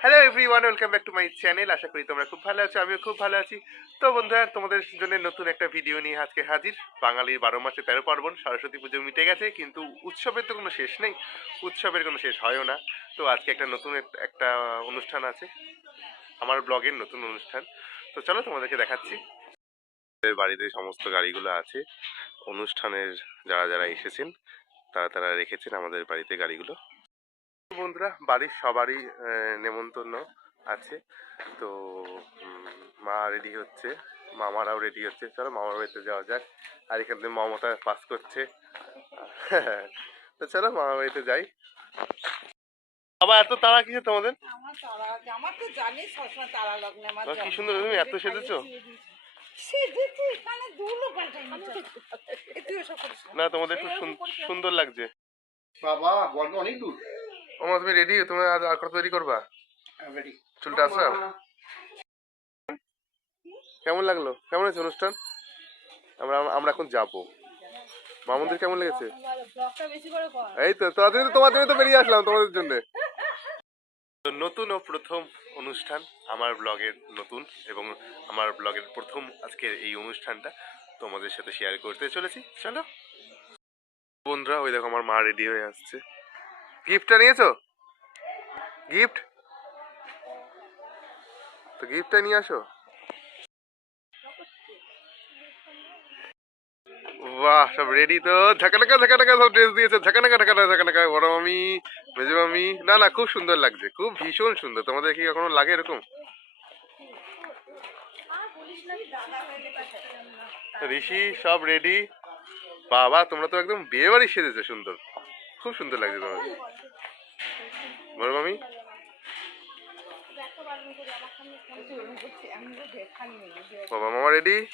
Hello everyone welcome back to my channel আশা করি তোমরা খুব ভালো আছো, আমিও খুব ভালো আছি। তো বন্ধুরা, তোমাদের জন্য নতুন একটা ভিডিও নিয়ে আজকে হাজির। বাঙালির বারো মাসে তেরো পার্বণ, সরস্বতী পুজো মিটে গেছে, কিন্তু উৎসবের তো কোনো শেষ নেই। উৎসবের কোনো শেষ হয়ও না। তো আজকে একটা নতুন একটা অনুষ্ঠান আছে, আমার ব্লগের নতুন অনুষ্ঠান। তো চলো তোমাদেরকে দেখাচ্ছি। বাড়িতে সমস্ত গাড়িগুলো আছে। অনুষ্ঠানের যারা যারা এসেছেন, তারা তারা রেখেছেন আমাদের বাড়িতে গাড়িগুলো। বন্ধুরা বাড়ির সবারই নেমন্তন্ন আছে। তো মা রেডি হচ্ছে মামারাও রেডি হচ্ছে। চলো মামার বাড়িতে যাওয়া যাক। আর এখান থেকে মমতা পাস করছে। তো চলো মামার বাড়িতে যাই। বাবা এত তাড়া কিসে তোমাদের? আমার তারা আছে। আমার তো জানিস সবসময় তারা লগ্নে আমার বাহ, কি সুন্দর তুমি এত সেজেছো? মানে না। না তোমাদের খুব সুন- সুন্দর লাগছে। বাবা অনেক দূর। মামা তুমি রেডি তুমি আর কত তৈরি করবা? রেডি চুলটা আসা কেমন লাগল? কেমন হয়েছে অনুষ্ঠান? আমরা আমরা এখন যাব। মামুদের কেমন লেগেছে? এই তো জন্য তোমার জন্য তো বেরিয়ে আসলাম তোমাদের জন্য। নতুন ও প্রথম অনুষ্ঠান আমার ব্লগের নতুন এবং আমার ব্লগের প্রথম আজকের এই অনুষ্ঠানটা তোমাদের সাথে শেয়ার করতে চলেছি। চলো। বন্ধুরা ওই দেখো আমার মা রেডি হয়ে আসছে। গিফটটা নিয়েছো? গিফট? তো গিফটটা নিয়ে আসো। বাহ, সব রেডি তো। ঝাঁকানাকা ঝাঁকানাকা সব ড্রেস দিয়েছে। ঝাঁকানাকা ঝাঁকানাকা ঝাঁকানাকা। বড় মামি, মেজো মামি। না না, খুব সুন্দর লাগছে। খুব ভীষণ সুন্দর। তোমাদের কি কখনো লাগে এরকম? ঋষি, সব রেডি বাবা, তোমরা তো একদম বিয়ে বাড়ি সেজেছো, সুন্দর। খুব সুন্দর লাগছে তোমাদের বড় মামি। বাবা, মামা রেডি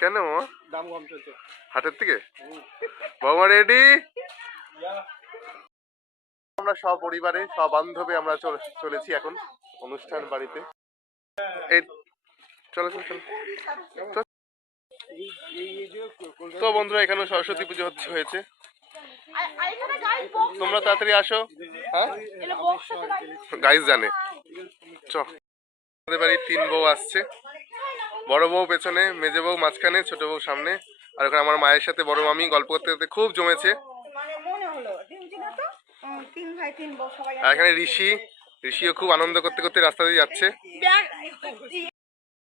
কেন থেকে? বাবা রেডি আমরা সব পরিবারে, সব বান্ধবে আমরা চলে- চলেছি এখন অনুষ্ঠান বাড়িতে। এই তো বন্ধুরা এখানে সরস্বতী পুজো হচ্ছে, হয়েছে। তোমরা তাড়াতাড়ি আসো। হ্যাঁ? গাইজ জানে। চ। আমাদের বাড়ির তিন বউ আসছে। বড় বউ পেছনে মেজে বউ মাঝখানে ছোট বউ সামনে। আর ওখানে আমার মায়ের সাথে বড় মামি গল্প করতে করতে খুব জমেছে। মানে মনে হলো। তিন দিনে তো উম, তিন ভাই তিন বউ সবাই আর এখানে ঋষি। ঋষিও খুব আনন্দ করতে করতে রাস্তা দিয়ে যাচ্ছে।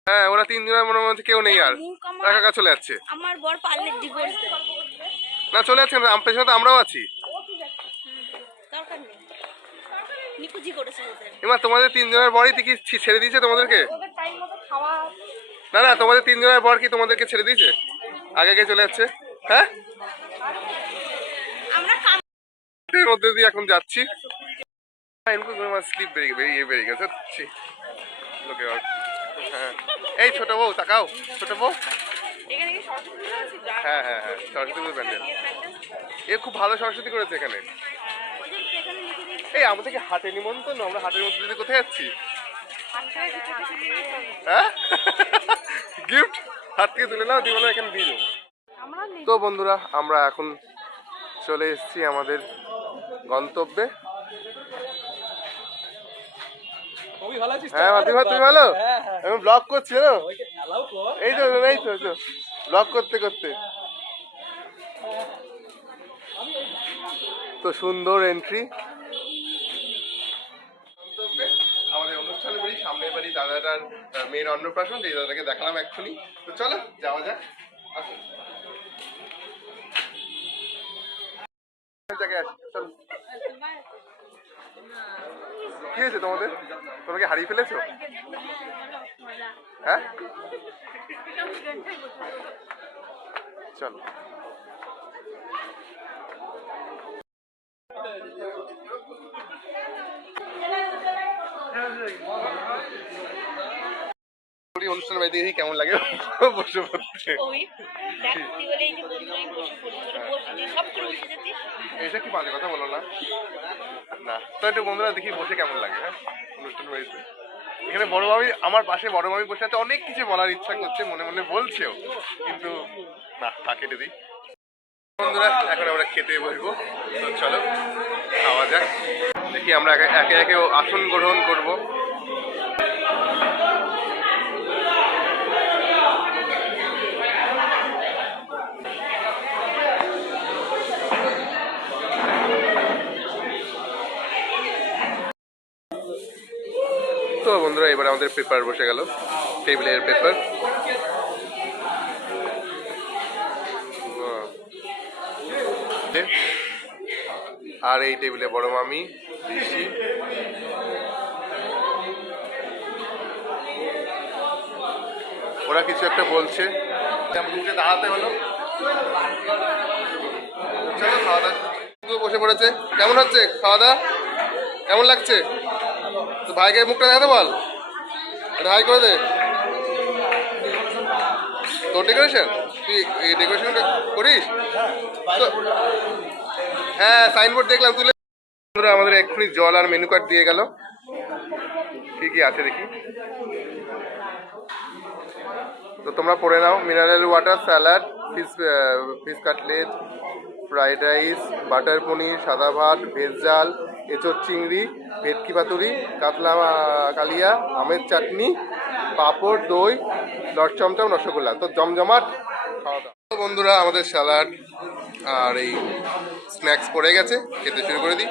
হ্যাঁ ওরা তিনজনের মনে মধ্যে কেউ নেই আর। একা একা চলে যাচ্ছে। আমার বর পারলে ডিভোর্স না চলে যাচ্ছে না আম পেছনে তো আমরাও আছি এবার তোমাদের তিনজনের বরই কি ছেড়ে দিয়েছে তোমাদেরকে? না না তোমাদের তিনজনের বর কি তোমাদেরকে ছেড়ে দিয়েছে? আগে আগে চলে যাচ্ছে। হ্যাঁ? মধ্যে দিয়ে এখন যাচ্ছি। হ্যাঁ, স্লিপ বেরিয়ে বেরিয়ে বেরিয়ে গেছে। ছি। লোকে হ্যাঁ। এই ছোট বউ তাকাও। ছোট বউ। এখানে কি সরস্বতী পুজো আছে? হ্যাঁ হ্যাঁ হ্যাঁ সরস্বতী পুজো প্যান্ডেল। এ খুব ভালো সরস্বতী করেছে এখানে। লিখে এই আমাদেরকে হাটে নিমন্ত্রণ? আমরা হাটের মধ্যে দিয়ে কোথায় যাচ্ছি? হ্যাঁ? গিফট হাত থেকে তুলে নাও দিয়ে এখানে দিয়ে দেবো। তো বন্ধুরা আমরা এখন চলে এসেছি আমাদের গন্তব্যে। খুবই ভালো আছিস হ্যাঁ তুমি ভালো? হ্যাঁ হ্যাঁ। আমি ব্লগ করছি জানো? এই তো এই তো এই তো ব্লগ করতে করতে। তো সুন্দর এন্ট্রি আমাদের অনুষ্ঠানের বাড়ি সামনের বাড়ি দাদাটার মেয়ের অন্নপ্রাশন এই দাদাটাকে দেখালাম এক্ষুনি। তো চলো যাওয়া যাক। আসুন চলো। কি হয়েছে তোমাদের? তোমরা কি হারিয়ে ফেলেছো? হ্যাঁ? চলো। অনুষ্ঠান বাড়িতে কেমন লাগে বসে পড়তে এটা কি বাজে কথা বলো না। না তো একটু বন্ধুরা দেখি বসে কেমন লাগে হ্যাঁ? অনুষ্ঠান বাড়িতে। এখানে বড় মামি আমার পাশে বড় মামি বসে আছে, অনেক কিছু বলার ইচ্ছা করছে, মনে মনে বলছেও। কিন্তু না তা কেটে দিই। বন্ধুরা, এখন আমরা খেতে বসবো। চলো, খাওয়া যাক। দেখি আমরা একে একে আসন গ্রহণ করব তো বন্ধুরা এবার আমাদের পেপার বসে গেল, টেবিলের পেপার। আর এই টেবিলে বড় মামি ওরা কিছু একটা বলছে। দাঁড়াতে হলো। খাওয়া দাওয়া। বসে পড়েছে। কেমন হচ্ছে? খাওয়া দাওয়া? কেমন লাগছে? তো ভাইকে মুখটা দেখাতে বল। হাই করে দে। তোর ডেকোরেশন তুই এই ডেকোরেশন করিস? হ্যাঁ সাইনবোর্ড দেখলাম, তুলে বন্ধুরা, আমাদের এক্ষুনি জল আর মেনু কার্ড দিয়ে গেল। কি কি আছে, দেখি। তো তোমরা পড়ে নাও mineral water salad fish fish cutlet fried rice, butter paneer, সাদা ভাত, ভেজ ডাল এঁচোর চিংড়ি, ভেটকি পাতুরি, কাতলা কালিয়া, আমের চাটনি, পাঁপড়, দই, লট চমচম, রসগোল্লা। তো জমজমাট খাওয়া বন্ধুরা, আমাদের স্যালাড আর এই স্ন্যাক্স পড়ে গেছে, খেতে শুরু করে দিই।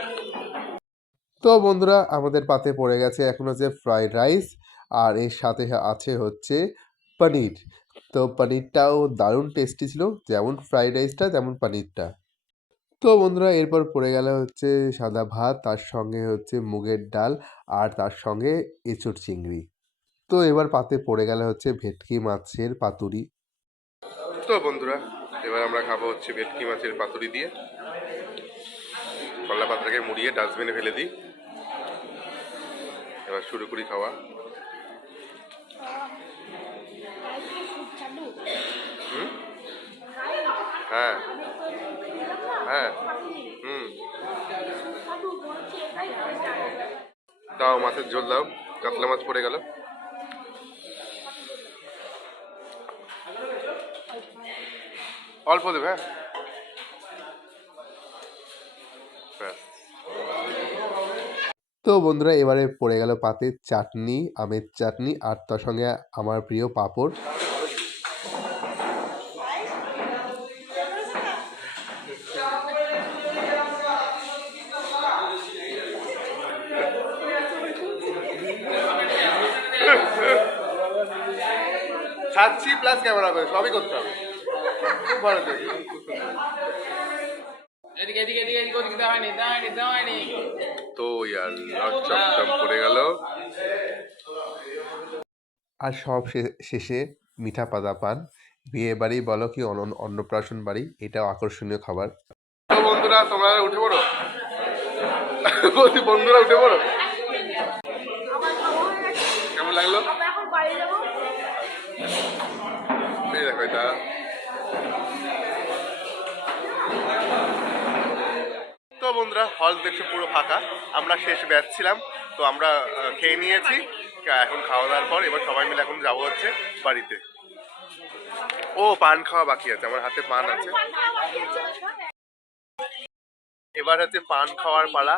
তো বন্ধুরা, আমাদের পাতে পড়ে গেছে এখন হচ্ছে ফ্রাইড রাইস, আর এর সাথে আছে হচ্ছে পনির। তো পনিরটাও দারুণ টেস্টি ছিল, যেমন ফ্রাইড রাইসটা, তেমন পনিরটা। তো বন্ধুরা এরপর পড়ে গেল হচ্ছে সাদা ভাত, তার সঙ্গে হচ্ছে মুগের ডাল আর তার সঙ্গে এঁচোড় চিংড়ি। তো এবার পাতে পড়ে গেল হচ্ছে ভেটকি মাছের পাতুরি। তো বন্ধুরা, এবার আমরা খাব হচ্ছে ভেটকি মাছের পাতুরি দিয়ে। কলা পাতাটাকে মুড়িয়ে ডাস্টবিনে ফেলে দিই। এবার শুরু করি খাওয়া। হ্যাঁ। হ্যাঁ। হুম। দাও, মাছের ঝোল দাও। কাতলা মাছ পড়ে গেল। অল্প দেবে হ্যাঁ। তো বন্ধুরা, এবারে পড়ে গেল পাতের চাটনি, আমের চাটনি, আর তার সঙ্গে আমার প্রিয় পাঁপড়। প্লাস ক্যামেরা করে সবই করতে হবে। খুব ভালো তো। ইয়ার পড়ে গেল। আর সব শেষে মিঠা পাতা পান। বিয়ে বাড়ি বলো কি অন- অন্নপ্রাশন বাড়ি এটাও আকর্ষণীয় খাবার। বন্ধুরা তোমরা উঠে পড়ো? বন্ধুরা উঠে পড়ো কেমন লাগল এই দেখো এটা তো বন্ধুরা হল দেখছি পুরো ফাঁকা। আমরা শেষ ব্যাচ ছিলাম তো আমরা খেয়ে নিয়েছি। এখন খাওয়া দাওয়ার পর এবার সবাই মিলে এখন যাব হচ্ছে বাড়িতে। ও পান খাওয়া বাকি আছে আমার হাতে পান আছে। এবার হচ্ছে পান খাওয়ার পালা।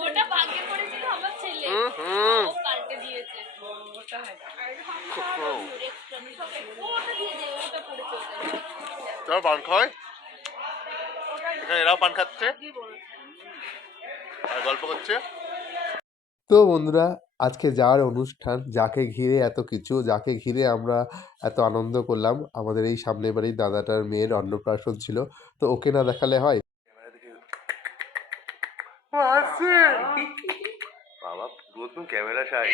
ওটা ভাগ্যে পড়েছিল আমার ছেলে। হুম হুম। ও কালকে দিয়েছে। ওটা দিয়ে দে ওটা পড়ে চলে চলো পান খাওয়াই। এখানে এরাও পান খাচ্ছে। আর গল্প করছে। তো বন্ধুরা আজকে যার অনুষ্ঠান যাকে ঘিরে এত কিছু যাকে ঘিরে আমরা এত আনন্দ করলাম আমাদের এই সামনের বাড়ির দাদাটার মেয়ের অন্নপ্রাশন ছিল। তো ওকে না দেখালে হয়? বাবা নতুন ক্যামেরা চাই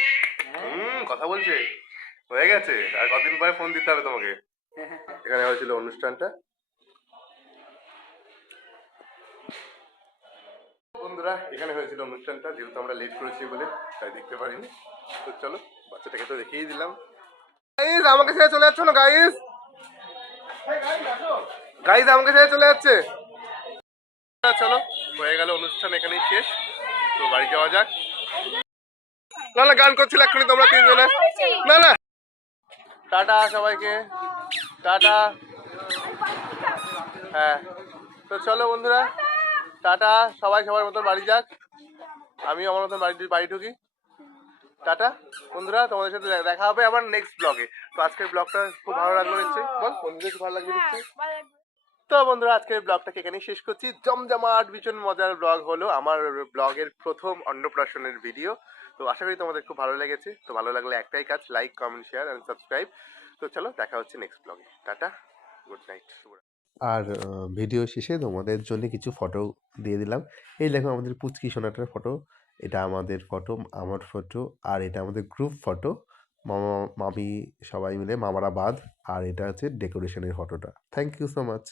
হুম কথা বলছে। হয়ে গেছে। আর কদিন পরে ফোন দিতে হবে তোমাকে। এখানে হয়েছিল অনুষ্ঠানটা। বন্ধুরা, এখানে হয়েছিল অনুষ্ঠানটা, যেহেতু আমরা লেট করেছি বলে তাই দেখতে পারিনি। তো চলো, বাচ্চাটাকে তো দেখিয়ে দিলাম। গাইস আমাকে ছেড়ে চলে যাচ্ছ না গাইস গাইস আমাকে ছেড়ে চলে যাচ্ছে? চলো, হয়ে গেল অনুষ্ঠান, এখানেই শেষ। তো বাড়ি যাওয়া যাক। না না, গান করছিল এক্ষুনি তোমরা তিনজনে। না না। টাটা সবাইকে। টাটা। হ্যাঁ। তো চলো বন্ধুরা টাটা সবাই সবার মতন বাড়ি যাক। আমি আমার মতন বাড়ি বাড়ি ঢুকি। টাটা। বন্ধুরা তোমাদের সাথে দেখা হবে আবার নেক্সট ব্লগে তো আজকের ব্লগটা খুব ভালো লাগল নিশ্চয়ই। বল বন্ধুদের খুব ভালো লাগবে নিশ্চয়ই? তো বন্ধুরা আজকের ব্লগটাকে এখানেই শেষ করছি। জমজমাট ভীষণ মজার ব্লগ হলো আমার ব্লগের প্রথম অন্নপ্রাশনের ভিডিও তো আশা করি তোমাদের খুব ভালো লেগেছে। তো ভালো লাগলে একটাই কাজ like comment share and subscribe তো চলো দেখা হচ্ছে নেক্সট ব্লগে টাটা গুড নাইট আর ভিডিও শেষে তোমাদের জন্য কিছু ফটো দিয়ে দিলাম। এই দেখো আমাদের পুচকি সোনাটার ফটো এটা আমাদের ফটো আমার ফটো আর এটা আমাদের গ্রুপ ফটো মামা, মামি সবাই মিলে মামারা বাদ আর এটা হচ্ছে ডেকোরেশনের ফটোটা থ্যাংক ইউ সো মাচ